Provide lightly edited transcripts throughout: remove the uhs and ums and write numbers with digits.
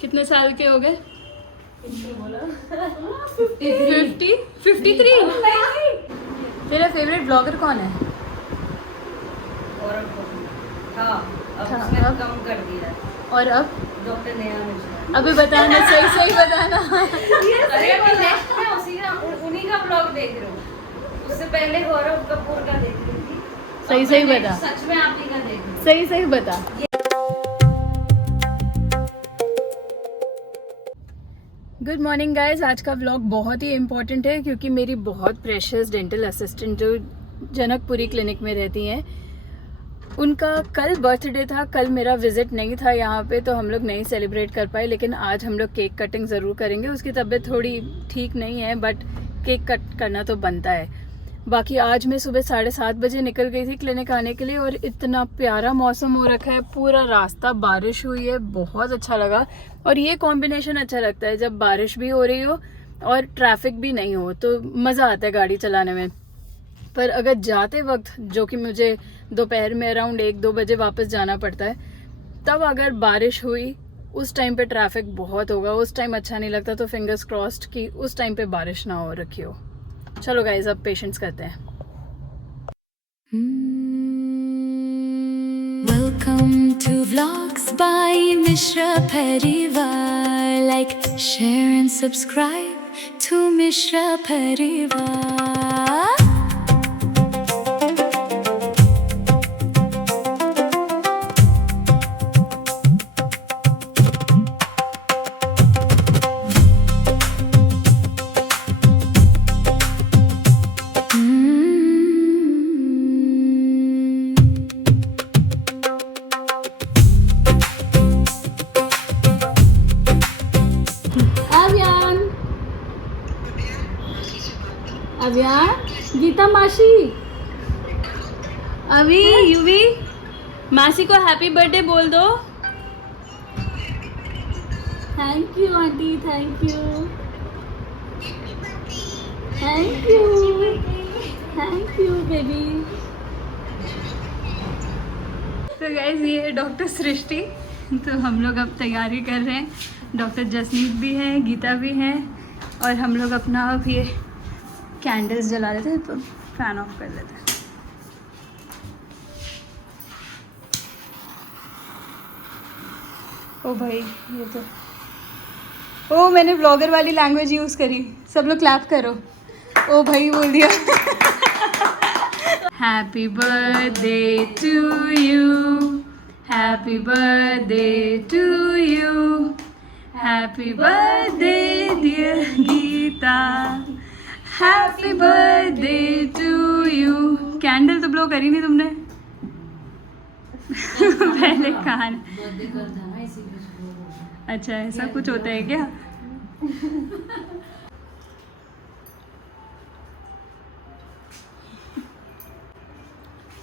कितने साल के हो गए? 53। तेरा फेवरेट ब्लॉगर कौन है? अब कम कर दिया और अब डॉक्टर नेहा मिश्रा। अभी बताना, सही बताना। अरे मैं नेक्स्ट में उन्हीं का ब्लॉग देख रही हूँ। उससे पहले गौरव कपूर का देख रही थी। सही बता। सच में आप ही का देख रही हूँ। सही बता। Good morning guys. आज का व्लॉग बहुत ही इम्पोर्टेंट है क्योंकि मेरी बहुत प्रेशियस डेंटल असिस्टेंट जो जनकपुरी क्लिनिक में रहती हैं, उनका कल बर्थडे था। कल मेरा विजिट नहीं था यहाँ पे, तो हम लोग नहीं सेलिब्रेट कर पाए, लेकिन आज हम लोग केक कटिंग ज़रूर करेंगे। उसकी तबीयत थोड़ी ठीक नहीं है, बट केक कट करना तो बनता है। बाकी आज मैं सुबह 7:30 बजे निकल गई थी क्लिनिक आने के लिए, और इतना प्यारा मौसम हो रखा है, पूरा रास्ता बारिश हुई है, बहुत अच्छा लगा। और ये कॉम्बिनेशन अच्छा लगता है जब बारिश भी हो रही हो और ट्रैफिक भी नहीं हो, तो मज़ा आता है गाड़ी चलाने में। पर अगर जाते वक्त, जो कि मुझे दोपहर में अराउंड 1-2 बजे वापस जाना पड़ता है, तब अगर बारिश हुई उस टाइम पे ट्रैफिक बहुत होगा, उस टाइम अच्छा नहीं लगता। तो फिंगर्स क्रॉस्ड कि उस टाइम पे बारिश ना हो रखी हो। चलो गाइज, अब पेशेंस करते हैं। Welcome to Vlogs by Mishra Parivar. Like, share and subscribe to Mishra Parivar. Avyan, Gita मासी, अभी युवी, मासी को हैप्पी बर्थडे बोल दो। Thank you aunty, thank you, thank you, thank you baby. तो गाइज, ये है डॉक्टर सृष्टि। तो हम लोग अब तैयारी कर रहे हैं। डॉक्टर जसनीत भी है, गीता भी है, और हम लोग अपना अब ये कैंडल्स जला लेते हैं, तो फैन ऑफ कर लेते हैं। ओ भाई, ये तो, ओ मैंने ब्लॉगर वाली लैंग्वेज यूज़ करी। सब लोग क्लैप करो। ओ भाई बोल दिया। Happy birthday to you, happy birthday to you, happy birthday dear Geeta, happy birthday to you. Candle तो ब्लो करी नहीं तुमने। पहले कान। अच्छा, ऐसा कुछ होता है क्या?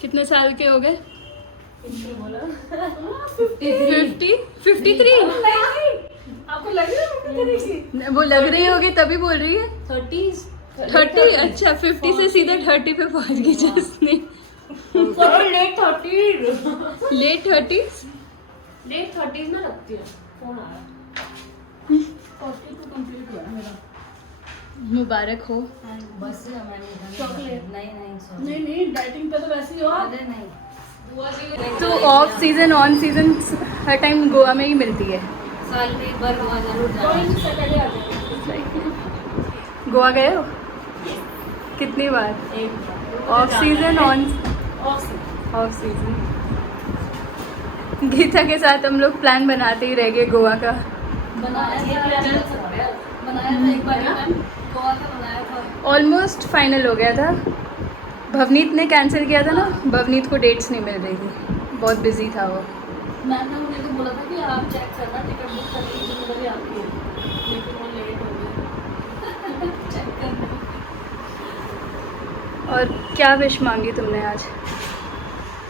कितने साल के हो गए? 53। आपको लग रहा है वो लग रही होगी तभी बोल रही है। 30 अच्छा, 50 से सीधा 30 पे पहुंच गई जसनी। लेट 30 लेट 30s में लगती है। फोन आ रहा है। 40 तो कंप्लीट हुआ है मेरा। मुबारक हो। बस मैंने चॉकलेट नहीं नहीं डाइटिंग पे तो वैसे ही हो आप। अरे नहीं, तो of season on season her time Goa में ही मिलती है। साल में एक बार गोवा जरूर कोई जाना। नहीं, सैटरडे आ जाएगा। गोवा गए हो? कितनी बार? Off season on off season. Geeta के साथ हम लोग प्लान बनाते ही रह गए गोवा का। बनाया था एक बार गोवा का बनाया था। ऑलमोस्ट फाइनल हो गया था। भवनीत ने कैंसिल किया था ना, भवनीत को डेट्स नहीं मिल रही थी, बहुत बिजी था वो। मैंने उन्हें तो बोला था कि आप चेक करना, टिकट बुक करने की जिम्मेदारी आपकी है, लेकिन वो लेट हो गया। चेक करना। और क्या विश मांगी तुमने आज?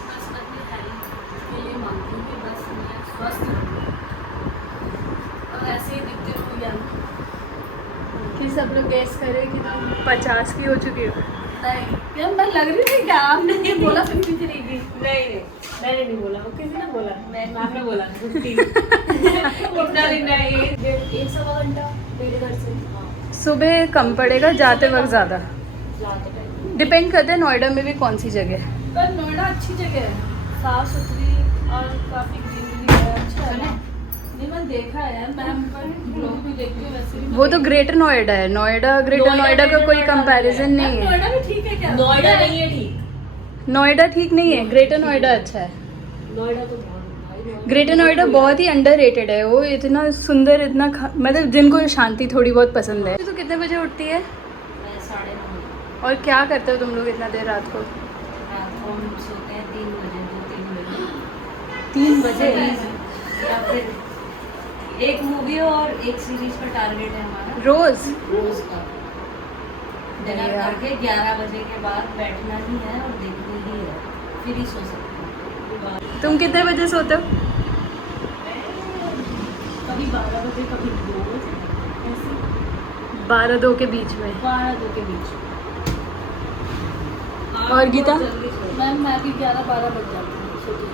बस अपनी हेल्थ के लिए मांगती हूँ कि बस मैं स्वस्थ रहूँ और ऐसे ही दिखते रहूँ यार। कि सब लोग गेस करे कि तुम 50 की हो चुकी हो। नहीं यार, मैं लग रही थी क्या? आपने ये बोला 53 की? नहीं मैंने नहीं बोला, वो किसी ने बोला। मैम ने बोला 50। अपना दिन है ये 1-1.25 घंटा मेरे घर से। हाँ सुबह कम पड़ेगा, जाते वक्त ज़्यादा। जाते टाइम डिपेंड करता है नोएडा में भी कौन सी जगह है। पर नोएडा अच्छी जगह है, साफ सुथरी और काफी ग्रीनरी है, अच्छा है ना। नहीं मैंने देखा है, मैम पर ब्लॉग भी देखती हूँ वैसे भी। वो तो ग्रेटर नोएडा है, नोएडा ग्रेटर नोएडा का कोई कंपैरिजन नहीं है। नोएडा भी ठीक है क्या? नोएडा नहीं है ठीक, नोएडा ठीक नहीं है, ग्रेटर नोएडा अच्छा है। नोएडा तो बहुत ग्रेटर नोएडा बहुत ही अंडररेटेड है। वो इतना सुंदर, इतना मतलब जिनको शांति थोड़ी बहुत पसंद है। तो कितने बजे उठती है 9:30 और क्या करते हो तुम लोग इतना देर रात को? रात को हम सोते हैं 3 बजे, 2-3 बजे। 3 बजे? या फिर एक मूवी और एक सीरीज का टारगेट है हमारा रोज? रोज का। डिनर बढ़िया। करके 11 बजे के बाद बैठना ही है और देखनी ही है, फिर ही सो सकते हैं। तुम कितने बजे सोते हो? कभी 12 बजे, कभी 2 बजे, ऐसे 12-2 के बीच में। 12-2 के बीच। और गीता? मैम मैं भी 11-12 बज जाती हूँ सोते।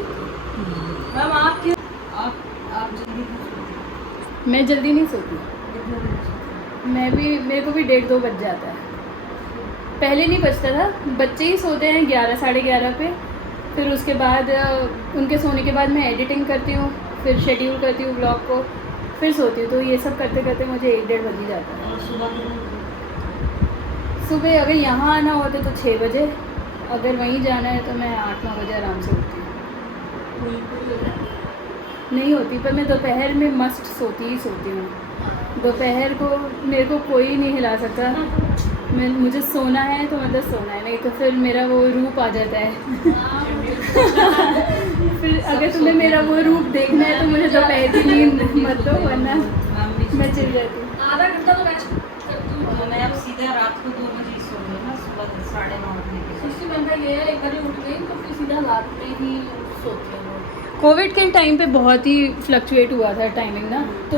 मैम आप जल्दी क्यों सोते हो? मैं जल्दी नहीं सोती, कितने बजे सोते हो? मैं भी, मेरे को भी 1:30-2 बज जाता है। पहले नहीं बजता था, बच्चे ही सोते हैं 11 साढ़े 11 पे। फिर उसके बाद उनके सोने के बाद मैं एडिटिंग करती हूँ, फिर शेड्यूल करती हूँ ब्लॉग को, फिर सोती हूँ। तो ये सब करते करते मुझे 1-1:30 बज ही जाता है। और सुबह कितने? सुबह अगर यहाँ आना होता तो 6 बजे, अगर वहीं जाना है तो मैं 8-9 बजे आराम से उठती हूँ। नहीं होती, पर मैं दोपहर में मस्त सोती हूँ। दोपहर को मेरे को कोई नहीं हिला सकता। मुझे सोना है तो मतलब सोना है, नहीं तो फिर मेरा वो रूप आ जाता है। फिर अगर तुम्हें मेरा वो रूप देखना है तो मुझे दोपहर की नींद मत दो, वरना मैं चिल जाती हूँ। आधा घंटा तो मैच करती हूँ मैं। अब सीधा रात को 2 बजे सो गई ना, सुबह 9:30 बजे। उसकी घंटा ये है, एक बार उठ गई तो फिर सीधा रात में ही सोती हूँ। कोविड के टाइम पे बहुत ही फ्लक्चुएट हुआ था टाइमिंग ना, तो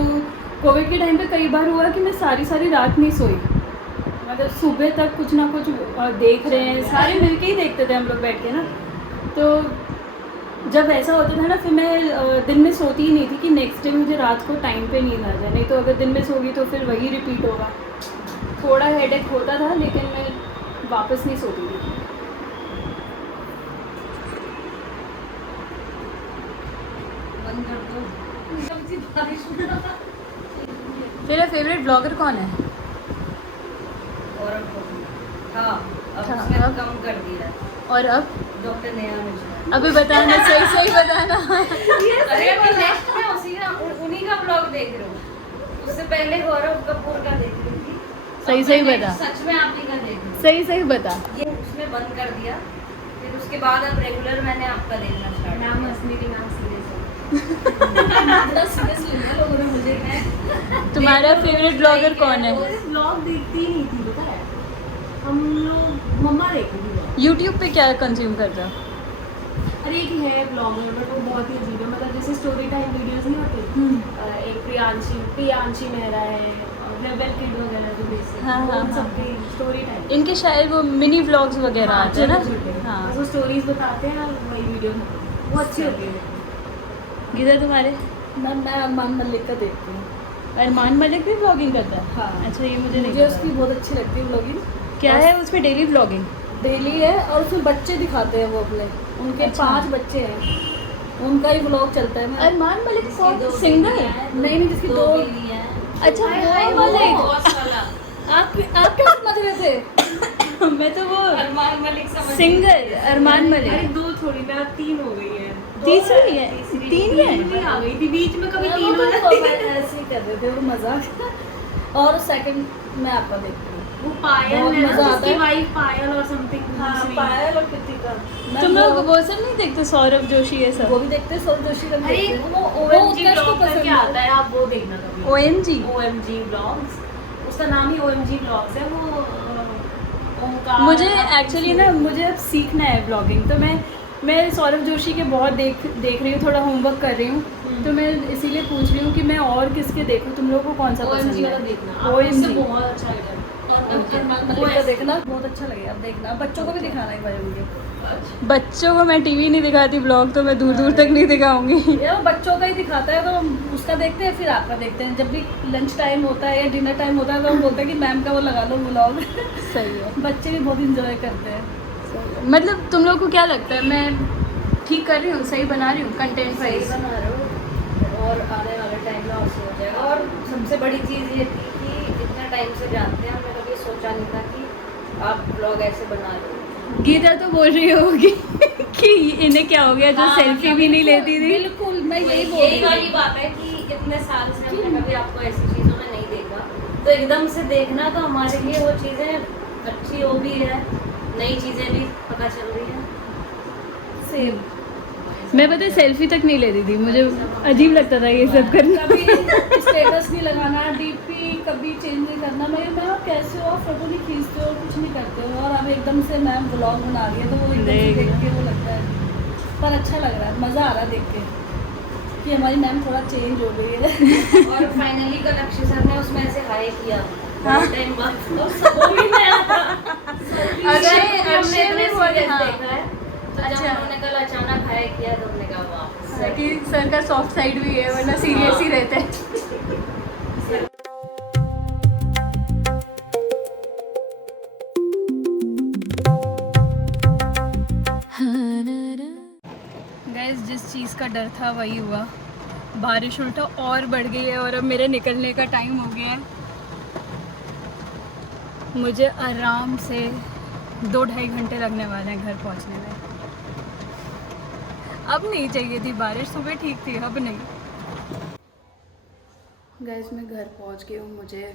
कोविड के टाइम पे कई बार हुआ कि मैं सारी रात नहीं सोई। मतलब सुबह तक कुछ ना कुछ देख रहे हैं, सारे मिलके ही देखते थे हम लोग बैठ के ना। तो जब ऐसा होता था ना, फिर मैं दिन में सोती ही नहीं थी कि नेक्स्ट डे मुझे रात को टाइम पे नींद आ जाए। नहीं तो अगर दिन में सोगी तो फिर वही रिपीट होगा। थोड़ा हेडेक होता था, लेकिन मैं वापस नहीं सोती थी। बंद कर दो। तेरा फेवरेट ब्लॉगर कौन है? और हाँ अब हाँ, उसने अब? कम कर दिया। और अब? डॉक्टर नेहा मिश्रा। अभी बताना, सही बताना। अरे अभी नेक्स्ट मैं उन्हीं का ब्लॉग देख रही हूँ। उससे पहले गौरव कपूर का देख रही थी। सही अब मैं बता। सच में आप ही का देख रही हूँ। सही बता। ये उसने बंद कर दिया, फिर उसके बाद अब रेगुलर मैंने आपका देखना स्टार्ट। नाम हंसने के नाम सीरियस सीरियसली ना लोगों ने मुझे तुम्हारा फेवरेट ब्लॉगर कौन है? ब्लॉग देखती ही नहीं थी, पता है। हम लोग मम्मा देखती थी। यूट्यूब पे क्या कंज्यूम करते हो? अरे एक है ब्लॉगर, बट वो बहुत ही अजीब है। मतलब जैसे स्टोरी टाइम वीडियोस नहीं होती, एक प्रियांशी मेहरा है, रेबल किड वगैरह जो बेसिक हाँ, हाँ, हाँ। सबकी स्टोरी टाइम। इनके शायद वो मिनी व्लॉग्स वगैरह आते हैं ना। हाँ। वो स्टोरीज बताते हैं, वही वीडियो वो अच्छी होती है। गिदा तुम्हारे? मैं अरमान मलिक का देखती हूँ। अरमान मलिक भी व्लॉगिंग करता है? हाँ। अच्छा, ये मुझे नहीं मुझे पता। उसकी बहुत अच्छी लगती है व्लॉगिंग। क्या है उसमें? Daily vlogging? डेली है, और उसमें बच्चे दिखाते हैं वो अपने, उनके अच्छा। 5 बच्चे हैं, उनका ही व्लॉग चलता है। अरमान मलिक कौन? सिंगर? नहीं जिसकी 2 बिल्ली है। अच्छा, वो मलिक। आप क्या समझ रहे थे? मैं तो वो अरमान मलिक समझ सिंगर अरमान अरे मलिक। 2 थोड़ी ना, 3 हो गई है। तीसरी है? 3 है? तीसरी आ गई थी बीच में, कभी 3 हो जाती है। ऐसे ही कर रहे थे वो, मजाक। और सेकंड मैं आपका देखती हूँ, वो पायल बहुत है ना, मजा आता जिसकी है। वाइफ पायल और समथिंग। हाँ, पायल और कृतिका। तुम लोग वो सब नहीं देखते? सौरभ जोशी ये सब? वो भी देखते हैं, सौरभ जोशी का भी अरे देखते हैं। वो वो OMG उत्कर्ष को ब्लॉग पसंद करके है। आता है, आप वो देखना कभी। OMG? OMG ब्लॉग्स, उसका नाम ही OMG ब्लॉग्स है। वो ओमकार। मुझे एक्चुअली ना, मुझे अब सीखना है ब्लॉगिंग। तो मैं सौरभ जोशी के बहुत देख रही हूँ, थोड़ा होमवर्क कर रही हूँ। तो मैं इसीलिए पूछ रही हूँ कि मैं और किसके देखूँ, तुम लोगों को कौन सा पसंद OMG वाला है? देखना, आपको उससे OMG। बहुत अच्छा लगेगा। मलिक का देखना बहुत अच्छा लगेगा, अब देखना बच्चों को भी दिखाना एक बार मुझे। बच्चों को मैं टीवी नहीं दिखाती, ब्लॉग तो मैं दूर दूर तक नहीं दिखाऊंगी। ये वो बच्चों का ही दिखाता है, तो हम उसका देखते हैं फिर आपका देखते हैं। जब भी लंच टाइम होता है या डिनर टाइम होता है तो हम बोलते हैं कि मैम का वो लगा लो व्लॉग। सही है। बच्चे भी बहुत इंजॉय करते हैं। मतलब तुम लोग को क्या लगता है, मैं ठीक कर रही हूँ, सही बना रही हूँ कंटेंट सही वाइज? बना रहे हो और आने वाले टाइम में और सही हो जाएगा। और सबसे बड़ी चीज़ ये थी कि इतना टाइम से जानते हैं, हमने कभी सोचा नहीं था कि आप ब्लॉग ऐसे बना रहे हो। गीता तो बोल रही होगी कि इन्हें क्या हो गया जो सेल्फी भी नहीं लेती थी। बिल्कुल, मैं यही बोल यही रही वाली हूँ। बात है कि इतने साल से हमने कभी आपको ऐसी चीज़ों में नहीं देखा, तो एकदम से देखना तो हमारे लिए वो चीज़ें अच्छी हो भी है, नई चीज़ें भी पता चल रही है। सेम मैं पता है सेल्फी तक नहीं लेती थी, मुझे अजीब लगता था ये सब करना। कभी स्टेटस नहीं लगाना, डीपी कभी चेंज नहीं करना। मैं आप कैसे हो, आप फोटो नहीं खींचते हो, कुछ नहीं करते हो, और अब एकदम से मैम व्लॉग बना रही है तो वो एकदम से देख के वो लगता है। पर अच्छा लग रहा है, मज़ा आ रहा है देख के कि हमारी मैम थोड़ा चेंज हो गई है। और फाइनली कल अक्षय सर ने उसमें ऐसे हाई किया हाँ? टाइम बाद, और वो भी नया था। अक्षय भी बोल रहा देखा है, तो जब अच्छा। उन्होंने कल अचानक हाई किया तो हमने कहा वाह। कि सर का सॉफ्ट साइड भी है, वरना सीरियस ही रहते हैं। गाइस, जिस चीज़ का डर था वही हुआ, बारिश उल्टा और बढ़ गई है और अब मेरे निकलने का टाइम हो गया है। मुझे आराम से 2-2.5 घंटे लगने वाले हैं घर पहुंचने में। अब नहीं चाहिए थी बारिश, सुबह ठीक थी, अब नहीं। गाइस, मैं घर पहुंच गई हूँ, मुझे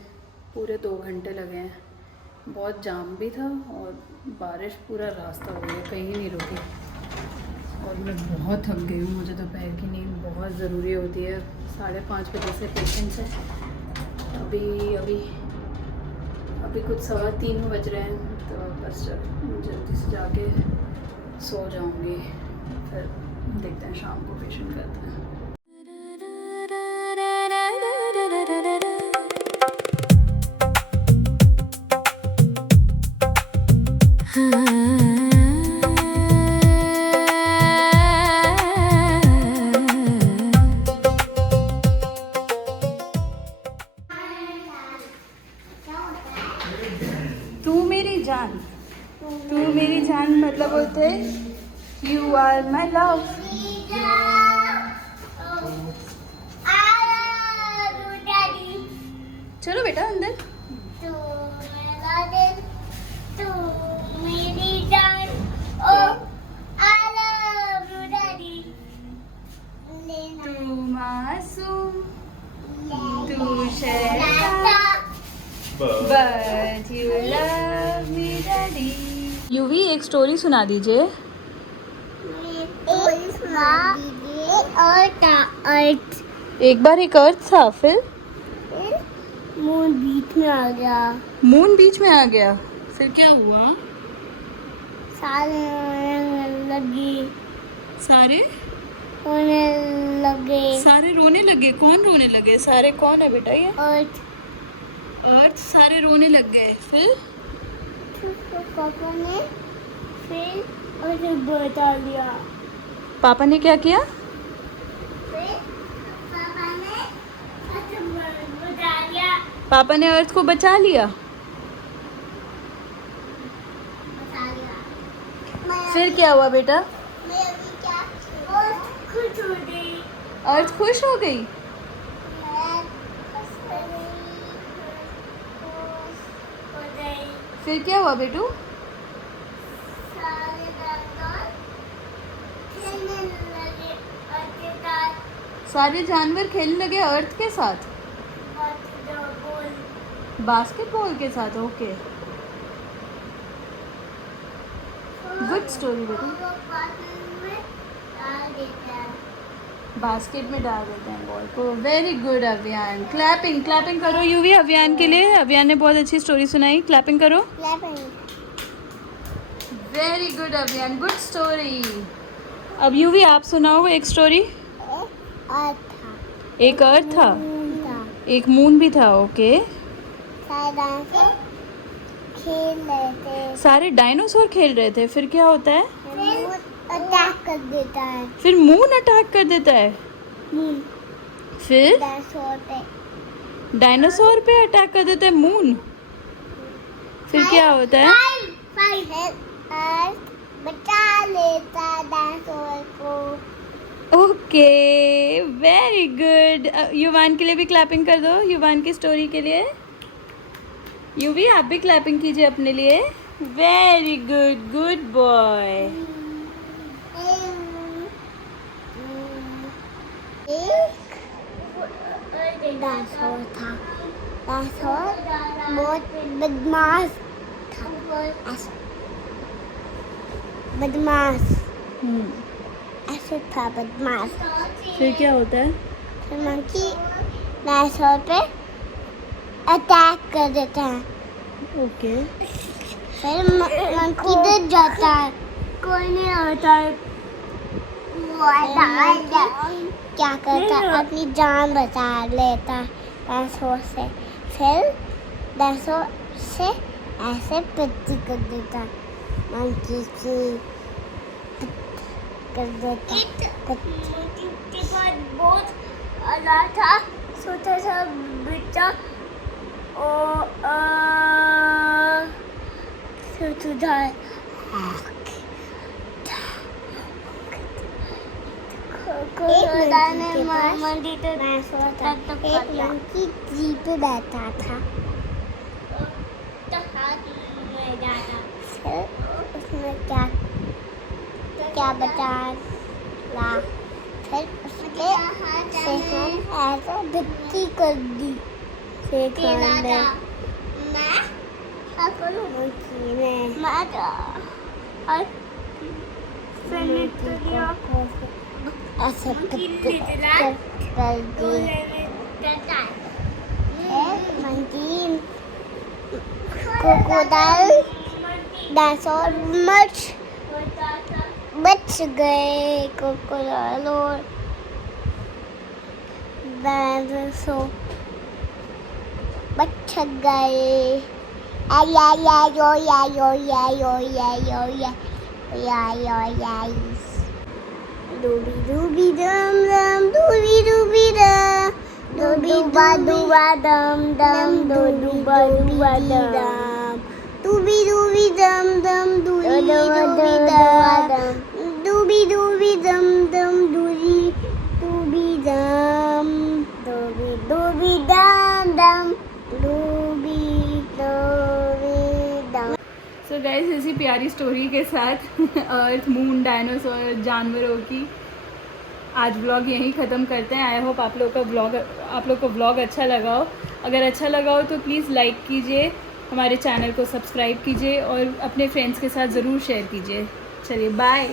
पूरे 2 घंटे लगे हैं। बहुत जाम भी था और बारिश पूरा रास्ता हो गया, कहीं नहीं रुकी। और मैं बहुत थक गई हूँ, मुझे दोपहर की नींद बहुत ज़रूरी होती है। 5:30 बजे से पेशेंट्स है, अभी कुछ 3:15 बज रहे हैं, तो बस जल्दी से जाके सो जाऊँगी, फिर देखते हैं शाम को पेशेंट करते हैं। तू मेरी जान मतलब बोलते यू आर माई लव। चलो बेटा अंदर। तू मासूम, तू शैतान, but you love me daddy। UV, एक स्टोरी सुना दीजिए। एक बार एक अर्थ था, फिर मून बीच में आ गया, मून बीच में आ गया, फिर क्या हुआ? सारे रोने लगी, सारे रोने लगे। कौन रोने लगे? सारे कौन है बेटा ये? अर्थ। सारे रोने लग गए, फिर पापा ने फिर उसे बता दिया। पापा ने क्या किया? फिर पापा ने उसे बता दिया। पापा ने अर्थ को बचा लिया। फिर क्या हुआ बेटा? मैं अभी क्या बहुत खुश हो गई। अर्थ खुश हो गई। मैं खुश हो गई। फिर क्या हुआ बेटू? सारे जानवर खेलने लगे उसके साथ। सारे जानवर खेलने लगे अर्थ के साथ, बास्केटबॉल। बास्केटबॉल के साथ। ओके, गुड स्टोरी बेटा। वो बास्केट में डाल देता है। बास्केट में डाल देते हैं बॉल को। वेरी गुड अभियान। क्लैपिंग करो यूवी अभियान के लिए। अभियान ने बहुत अच्छी स्टोरी सुनाई, क्लैपिंग करो। वेरी गुड अभियान, गुड स्टोरी। अब यूवी आप सुनाओ एक स्टोरी। एक अर्थ था, एक मून भी था। ओके, खेल रहे थे। सारे डायनासोर खेल रहे थे, फिर क्या होता है? फिर अटैक कर देता है फिर मून अटैक कर देता है। मून फिर डायनासोर पे। डायनासोर पे अटैक कर देता है मून। फिर क्या होता है? फाइव अर्थ बचा लेता डायनासोर को। Okay, very good. युवान के लिए भी क्लैपिंग कर दो, युवान की स्टोरी के लिए। युवी, आप भी क्लैपिंग कीजिए अपने लिए। Very good, good boy. एक डायनासोर था। डायनासोर बहुत बदमाश था। बदमाश ऐसे था बदमाश। फिर क्या होता है? फिर मंकी डायनासोर पे अटैक कर देता है। ओके। फिर मंकी डर जाता है, कोई नहीं आता है। क्या करता है? अपनी जान बचा लेता है डायनासोर से। फिर डायनासोर से ऐसे पिट्टी कर देता है मंकी की, कर देता के बाद बहुत अला था, छोटा सा बच्चा और सुधार एक लड़की ट्री पे बैठा था। फिर उसने क्या क्या बताया? फिर उसके सेहन ऐसा भित्ती कर दी। सेहन ने ऐसे भित्ती कर दी। मंकी क्रोकोडाइल डायनासोर बच गए। क्रोकोडाइल और डायनासोर बच गए। डूबी डूबी दम दम डूबी डूबी दम डूबा डूबा दम दम डूबा डूबा दम डूबी डूबी दम दम डूबी डूबी दम डूबी डूबी दम दम डूबी डूबी दम डूबी डूबी दम दम डूबी डूबी दम। सो गाइस, इसी प्यारी स्टोरी के साथ अर्थ, मून, डायनासोर, जानवरों की आज व्लॉग यहीं ख़त्म करते हैं। आई होप आप लोग को व्लॉग अच्छा लगा हो। अगर अच्छा लगा हो तो प्लीज़ लाइक कीजिए, हमारे चैनल को सब्सक्राइब कीजिए और अपने फ्रेंड्स के साथ ज़रूर शेयर कीजिए। चलिए, बाय।